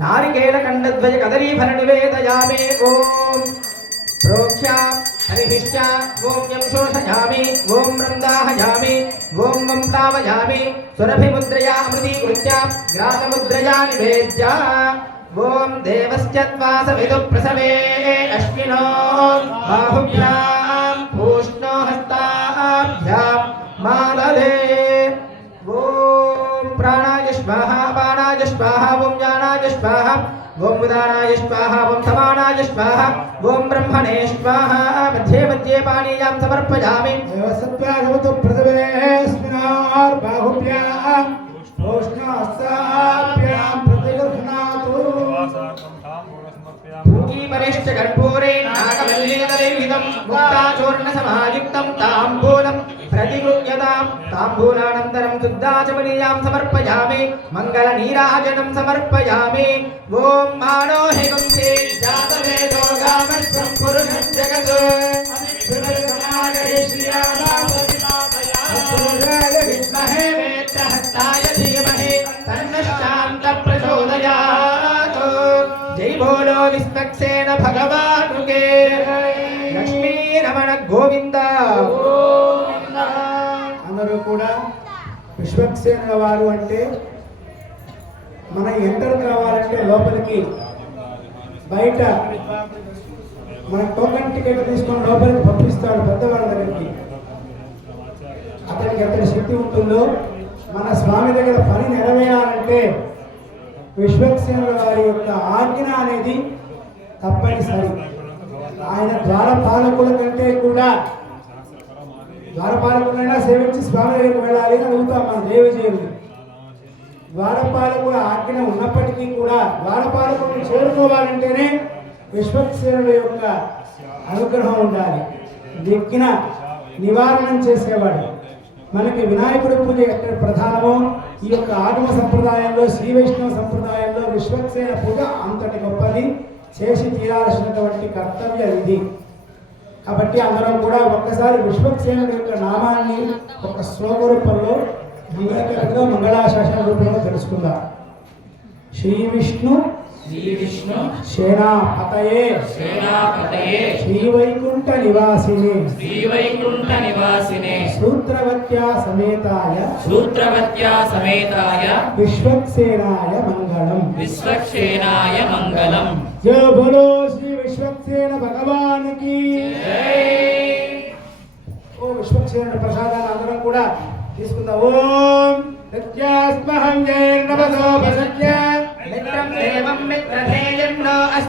नारिकेलखण्डद्वय कदलीफल निवेदयामि ओम प्रोक्ष्य हरिहिष्य ओम यं शोषयामि ओम वृन्दाहयामि ओम वं तावयामि सुरभिमुद्रया अमृतीकृत्य ग्रासमुद्रया निवेद्य ओम देवस्य त्वासविदुः प्रसवे अश्विनो बाहुभ्यां पूष्णो हस्ताभ्यां मालले ओम प्राणाय स्वाहा पानाय स्वाहा ओम ज्ञानाय स्वाहा ओम उदानाय स्वाहा ओम समानाय स्वाहा ओम ब्रह्मणे स्वाहा मध्ये मध्ये पानीयां समर्पयामि देवसत्त्वागमतु प्रथमेऽस्मिन् बाहुभ्यां पूष्णहस्ताभ्यां प्रतिगृह्णातु भूगीपरिश्च कर्पूरे नागवल्लीतलेहितं मुक्ताचूर्णसमायुक्तं ताम्बूलं प्रतिगृह्यतां ताम्बूलानन्तरं शुद्धाचमनीयां समर्पयामि मङ्गलनीराजनं समर्पयामि ॐ मानो हि गुंसे जातवेदो गामस्त्वं पुरुषं जगत् विद्महे वेत्रहस्ताय धीमहि तन्नः प्रचोदयात् जय बोलो विश्वक्सेन भगवान् के लक्ष्मी रमण गोविंद అందరూ కూడా విశ్వక్సేనుల వారు అంటే మన ఎంటర్ కావాలంటే లోపలికి బయట మన టోకెన్ టికెట్ తీసుకొని లోపలికి పంపిస్తాడు పెద్దవాళ్ళ దగ్గరికి. అతనికి ఎంత శక్తి ఉంటుందో మన స్వామి దగ్గర పని నెరవేరాలంటే విశ్వక్సేనుల వారి యొక్క ఆజ్ఞ అనేది తప్పనిసరి. ఆయన ద్వారపాలకుల కంటే కూడా ద్వారపాలకులైనా సేవించి స్వామి దగ్గరికి వెళ్ళాలి అని అడుగుతాం మనం దేవజీవులు. ద్వారపాలకుల ఆజ్ఞ ఉన్నప్పటికీ కూడా ద్వారపాలకులను చేరుకోవాలంటేనే విశ్వక్సేనుల యొక్క అనుగ్రహం ఉండాలి. విఘ్న నివారణం చేసేవాడు. మనకి వినాయకుడి పూజ ఎక్కడ ప్రధానమో ఈ యొక్క ఆగమ సంప్రదాయంలో శ్రీ వైష్ణవ సంప్రదాయంలో విశ్వక్సేన పూజ అంతటి గొప్పది, చేసి తీరాల్సినటువంటి కర్తవ్య విధి. కాబట్టి అందరం కూడా ఒక్కసారి విశ్వక్సేనుడి యొక్క నామాన్ని ఒక శ్లోక రూపంలో మంగళకరంగా మంగళాశాసన రూపంలో తెలుసుకుందాం. శ్రీ విష్ణు సేనాపతయే శ్రీవైకుంఠ నివాసినే సూత్రవత్యా సమేతాయ విశ్వక్సేనాయ మంగళం జయ బోలో శ్రీ విశ్వక్సేన భగవాన్ కి ఓ విశ్వక్సేనుడి ప్రసాదాన్ని అందరం కూడా తీసుకుందాం. ఓం నిత్యాస్మహం జయ నమసో భసత్య మిత్రం దేవం మిత్రధేయం